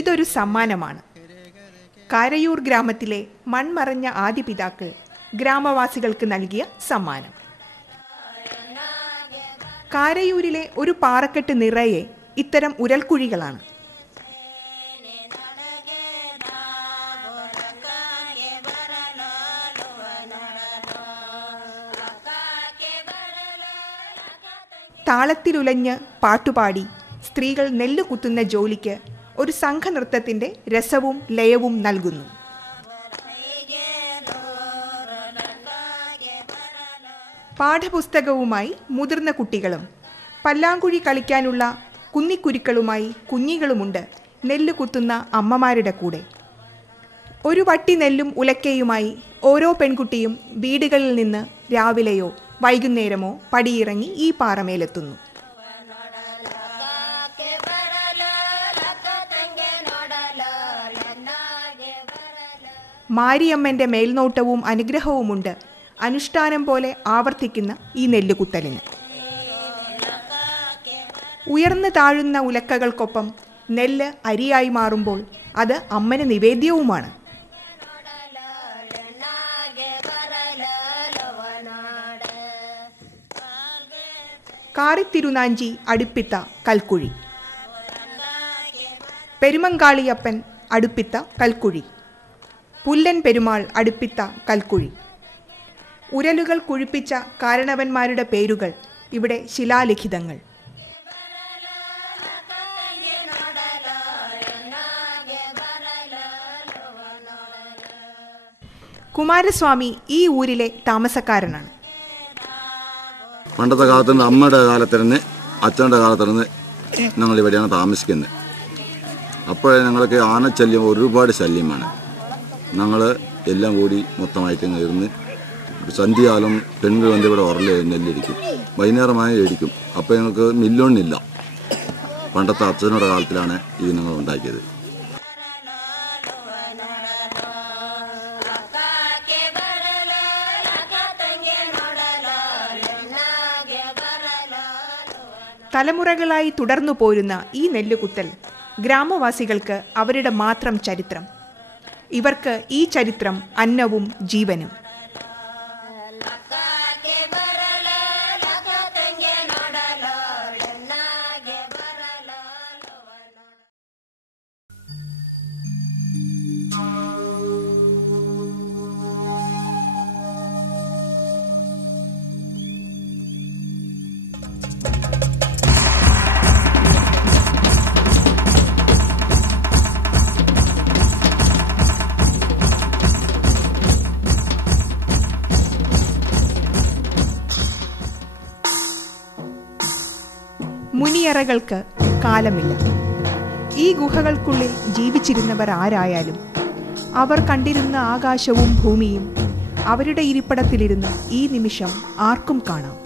ഇതൊരു സമ്മാനമാണ്. കാരയൂർ ഗ്രാമത്തിലെ മൺമറഞ്ഞ ആദിപിതാക്കൾ ഗ്രാമവാസികൾക്ക് നൽകിയ സമ്മാനം. കാരയൂരിലെ ഒരു പാറക്കെട്ട് നിറയെ ഇത്തരം ഉരൽക്കുഴികളാണ്. താളത്തിലുലഞ്ഞ് പാട്ടുപാടി സ്ത്രീകൾ നെല്ല് കുത്തുന്ന ജോലിക്ക് ഒരു സംഘനൃത്തത്തിന്റെ രസവും ലയവും നൽകുന്നു. പാഠപുസ്തകവുമായി മുതിർന്ന കുട്ടികളും പല്ലാങ്കുഴി കളിക്കാനുള്ള കുന്നിക്കുരുക്കളുമായി കുഞ്ഞികളുമുണ്ട് നെല്ല് കുത്തുന്ന അമ്മമാരുടെ കൂടെ. ഒരു വട്ടി നെല്ലും ഉലക്കയുമായി ഓരോ പെൺകുട്ടിയും വീടുകളിൽ നിന്ന് രാവിലെയോ വൈകുന്നേരമോ പടിയിറങ്ങി ഈ പാറമേലെത്തുന്നു. മാരിയമ്മന്റെ മേൽനോട്ടവും അനുഗ്രഹവുമുണ്ട് അനുഷ്ഠാനം പോലെ ആവർത്തിക്കുന്ന ഈ നെല്ലുകുത്തലിന്. ഉയർന്നു താഴുന്ന ഉലക്കകൾക്കൊപ്പം നെല്ല് അരിയായി മാറുമ്പോൾ അത് അമ്മന് നിവേദ്യവുമാണ്. കാറിത്തിരുനാഞ്ചി അടുപ്പിത്ത കൽക്കുഴി, പെരുമങ്കാളിയപ്പൻ അടുപ്പിത്ത കൽക്കുഴി, പുല്ലൻ പെരുമാൾ അടുപ്പിത്ത കൽക്കുഴി. ഉരലുകൾ കുഴിപ്പിച്ച കാരണവന്മാരുടെ പേരുകൾ ഇവിടെ ശിലാലിഖിതങ്ങൾ. കുമാരസ്വാമി ഈ ഊരിലെ താമസക്കാരനാണ്. പണ്ടത്തെ കാലത്ത് നിന്ന് അമ്മയുടെ കാലത്ത് തന്നെ അച്ഛൻ്റെ കാലത്ത് നിന്ന് ഞങ്ങൾ ഇവിടെയാണ് താമസിക്കുന്നത്. അപ്പോഴേ ഞങ്ങൾക്ക് ആനശല്യം ഒരുപാട് ശല്യമാണ്. ഞങ്ങൾ എല്ലാം കൂടി മൊത്തമായിട്ട് ഇരുന്ന് സന്ധ്യകാലം പെണ്ണുകൾ വന്ന് ഇവിടെ ഉറലെ നെല്ലടിക്കും, വൈകുന്നേരമായി അടിക്കും. അപ്പോൾ ഞങ്ങൾക്ക് മില്ലൊന്നില്ല. പണ്ടത്തെ അച്ഛനോടെ കാലത്തിലാണ് ഇത് ഞങ്ങൾ ഉണ്ടാക്കിയത്. തലമുറകളായി തുടർന്നു പോരുന്ന ഈ നെല്ലുകുത്തൽ ഗ്രാമവാസികൾക്ക് അവരുടെ മാത്രം ചരിത്രം. ഇവർക്ക് ഈ ചരിത്രം അന്നവും ജീവനും. മുനിയറകൾക്ക് കാലമില്ല. ഈ ഗുഹകൾക്കുള്ളിൽ ജീവിച്ചിരുന്നവർ ആരായാലും അവർ കണ്ടിരുന്ന ആകാശവും ഭൂമിയും അവരുടെ ഇരിപ്പിടത്തിലിരുന്ന് ഈ നിമിഷം ആർക്കും കാണാം.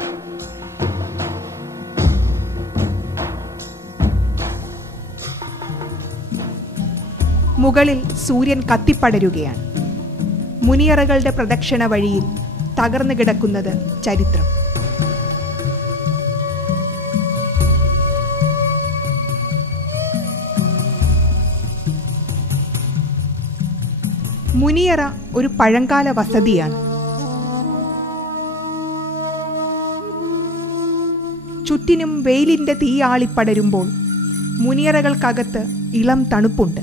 മുകളിൽ സൂര്യൻ കത്തിപ്പടരുകയാണ്. മുനിയറകളുടെ പ്രദക്ഷിണ വഴിയിൽ തകർന്നു കിടക്കുന്നത് ചരിത്രം. മുനിയറ ഒരു പഴങ്കാല വസതിയാണ്. ചുറ്റിനും വെയിലിന്റെ തീ ആളിപ്പടരുമ്പോൾ മുനിയറകൾക്കകത്ത് ഇളം തണുപ്പുണ്ട്.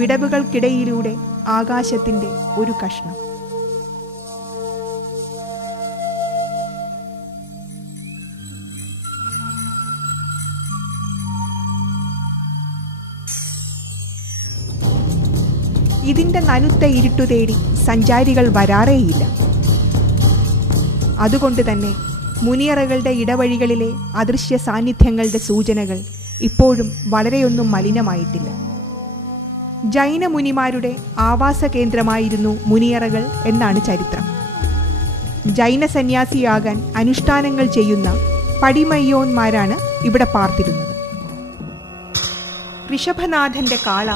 വിടവുകൾക്കിടയിലൂടെ ആകാശത്തിന്റെ ഒരു കഷ്ണം. ഇതിന്റെ നനുത്ത ഇരുട്ടു തേടി സഞ്ചാരികൾ വരാറേയില്ല. അതുകൊണ്ട് തന്നെ മുനിയറകളുടെ ഇടവഴികളിലെ അദൃശ്യ സാന്നിധ്യങ്ങളുടെ സൂചനകൾ ഇപ്പോഴും വളരെയൊന്നും മലിനമായിട്ടില്ല. ജൈന മുനിമാരുടെ ആവാസ കേന്ദ്രമായിരുന്നു മുനിയറകൾ എന്നാണ് ചരിത്രം. ജൈന സന്യാസിയാകാൻ അനുഷ്ഠാനങ്ങൾ ചെയ്യുന്ന പടിമയ്യോന്മാരാണ് ഇവിടെ പാർത്തിരുന്നത്. ഋഷഭനാഥന്റെ കാള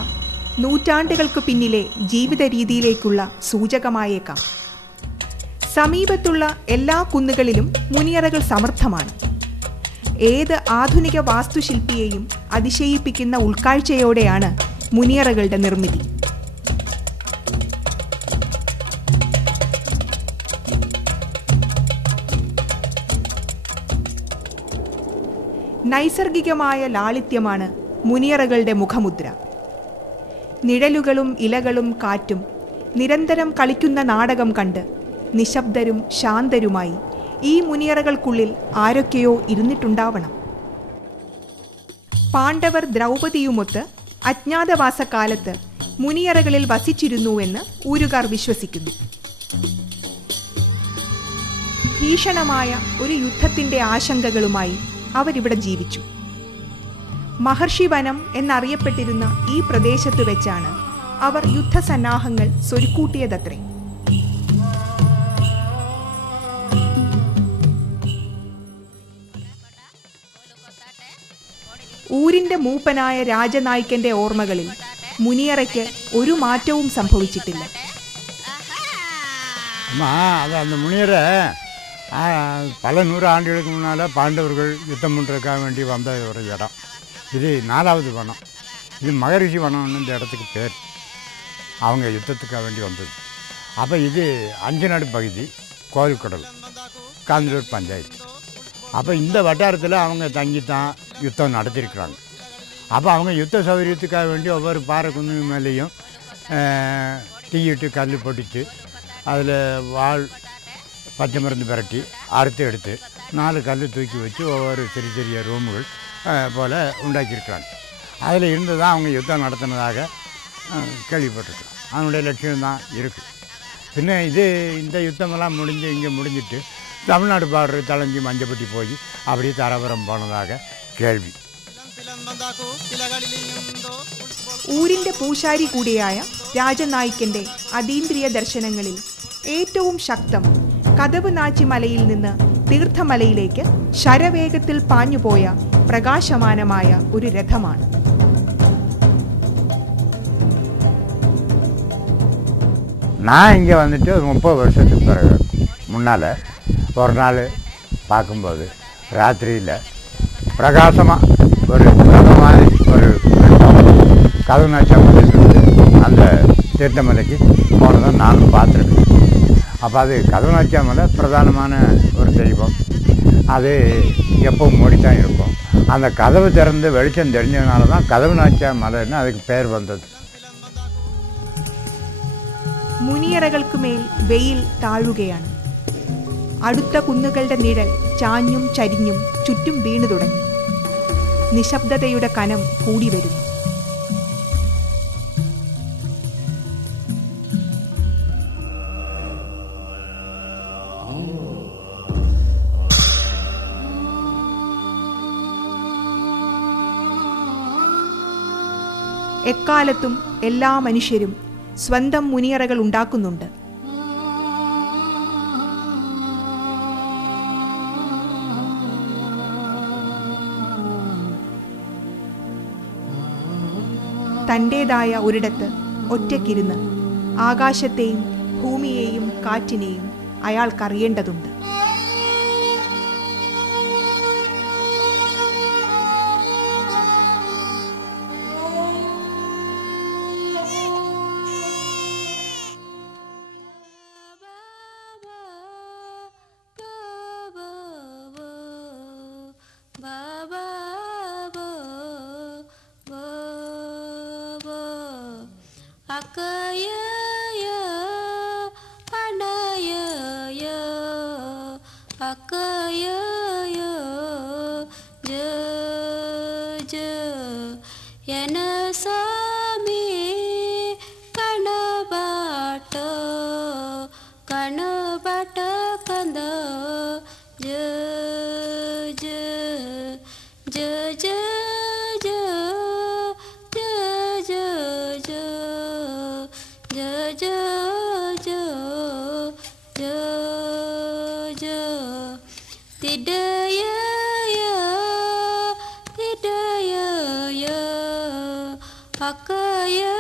നൂറ്റാണ്ടുകൾക്ക് പിന്നിലെ ജീവിത രീതിയിലേക്കുള്ള സൂചകമായേക്കാം. സമീപത്തുള്ള എല്ലാ കുന്നുകളിലും മുനിയറകൾ സമൃദ്ധമാണ്. ഏത് ആധുനിക വാസ്തുശില്പിയെയും അതിശയിപ്പിക്കുന്ന ഉൾക്കാഴ്ചയോടെയാണ് മുനിയറകളുടെ നിർമ്മിതി. നൈസർഗികമായ ലാളിത്യമാണ് മുനിയറകളുടെ മുഖമുദ്ര. നിഴലുകളും ഇലകളും കാറ്റും നിരന്തരം കളിക്കുന്ന നാടകം കണ്ട് നിശബ്ദരും ശാന്തരുമായി ഈ മുനിയറകൾക്കുള്ളിൽ ആരൊക്കെയോ ഇരുന്നിട്ടുണ്ടാവണം. പാണ്ഡവർ ദ്രൗപദിയുമൊത്ത് അജ്ഞാതവാസകാലത്ത് മുനിയറകളിൽ വസിച്ചിരുന്നുവെന്ന് ഊരുകാർ വിശ്വസിക്കുന്നു. ഭീഷണമായ ഒരു യുദ്ധത്തിന്റെ ആശങ്കകളുമായി അവരിവിടെ ജീവിച്ചു. മഹർഷിവനം എന്നറിയപ്പെട്ടിരുന്ന ഈ പ്രദേശത്ത് വെച്ചാണ് അവർ യുദ്ധസന്നാഹങ്ങൾ സ്വരുക്കൂട്ടിയതത്രേ. ഊരിന്റെ മൂപ്പനായ രാജനായ്ക്കന്റെ ഓർമ്മകളിൽ മുനിയറയ്ക്ക് ഒരു മാറ്റവും സംഭവിച്ചിട്ടില്ല. அந்த முனியரை பல நூறு ஆண்டுகளுக்கு முன்னால் பாண்டவர்கள் யுத்தம் பண்ணுறதுக்காக வேண்டி வந்த ஒரு இடம். இது 4வது வனம். இது மகரிஷி வனம்னு இந்த இடத்துக்கு பேர். அவங்க யுத்தத்துக்காக வேண்டி வந்தது. அப்போ இது அஞ்சநாடு பகுதி, கோவில்கடல், காந்தலூர் பஞ்சாயத்து. அப்போ இந்த வட்டாரத்தில் அவங்க தங்கித்தான் யுத்தம் நடத்தியிருக்கிறாங்க. அப்போ அவங்க யுத்த சௌகரியத்துக்காக வேண்டி ஒவ்வொரு பாறை குன்னு மேலேயும் தீயிட்டு கல் பொடித்து அதில் வாள் பச்சை மருந்து பிரட்டி அறுத்து எடுத்து 4 கல் தூக்கி வச்சு ஒவ்வொரு சிறிய சிறிய ரூமுகள் போல் உண்டாக்கியிருக்கிறாங்க. அதில் இருந்து தான் அவங்க யுத்தம் நடத்தினதாக கேள்விப்பட்டிருக்கோம். அதனுடைய லட்சியம்தான் இருக்குது. பின்ன இந்த யுத்தமெல்லாம் இங்கே முடிஞ்சிட்டு தமிழ்நாடு பார்டர் தலைஞ்சி மஞ்சப்பட்டி போய் அப்படியே தாராபுரம் போனதாக കേൾവി. ഊരിന്റെ പൂശാരി കൂടിയായ രാജനായ്ക്കന്റെ അതീന്ദ്രിയ ദർശനങ്ങളിൽ ഏറ്റവും ശക്തം കദവ് നാച്ചി മലയിൽ നിന്ന് തീർത്ഥമലയിലേക്ക് ശരവേഗത്തിൽ പാഞ്ഞുപോയ പ്രകാശമാനമായ ഒരു രഥമാണ്. நான் இங்கே வந்துட்டு 30 வருஷத்துக்கு பிறகு முன்னால் ஒரு நாள் பார்க்கும்போது ராத்திரியில் பிரகாசமாக ஒரு மாதிரி ஒரு கதவுநாச்சா மலையிலிருந்து அந்த தீர்த்தமலைக்கு போனதை நானும் பார்த்துருக்கேன். அப்போ அது கதவுநாச்சா மலை பிரதானமான ஒரு தெய்வம். அது எப்பவும் மூடித்தான் இருக்கும். அந்த கதவு திறந்து வெளிச்சம் தெரிஞ்சதுனால தான் கதவுநாச்சா மலைன்னு அதுக்கு பேர் வந்தது. മുനിയറകൾക്ക് മേൽ വെയിൽ താഴുകയാണ്. അടുത്ത കുന്നുകളുടെ നിഴൽ ചാഞ്ഞും ചരിഞ്ഞും ചുറ്റും വീണു തുടങ്ങി. നിശബ്ദതയുടെ കനം കൂടി വരുന്നു. എക്കാലത്തും എല്ലാ മനുഷ്യരും സ്വന്തം മുനിയറകൾ ഉണ്ടാക്കുന്നുണ്ട്. തൻ്റേതായ ഒരിടത്ത് ഒറ്റയ്ക്കിരുന്ന് ആകാശത്തെയും ഭൂമിയെയും കാറ്റിനെയും അയാൾക്കറിയേണ്ടതുണ്ട്. Akaya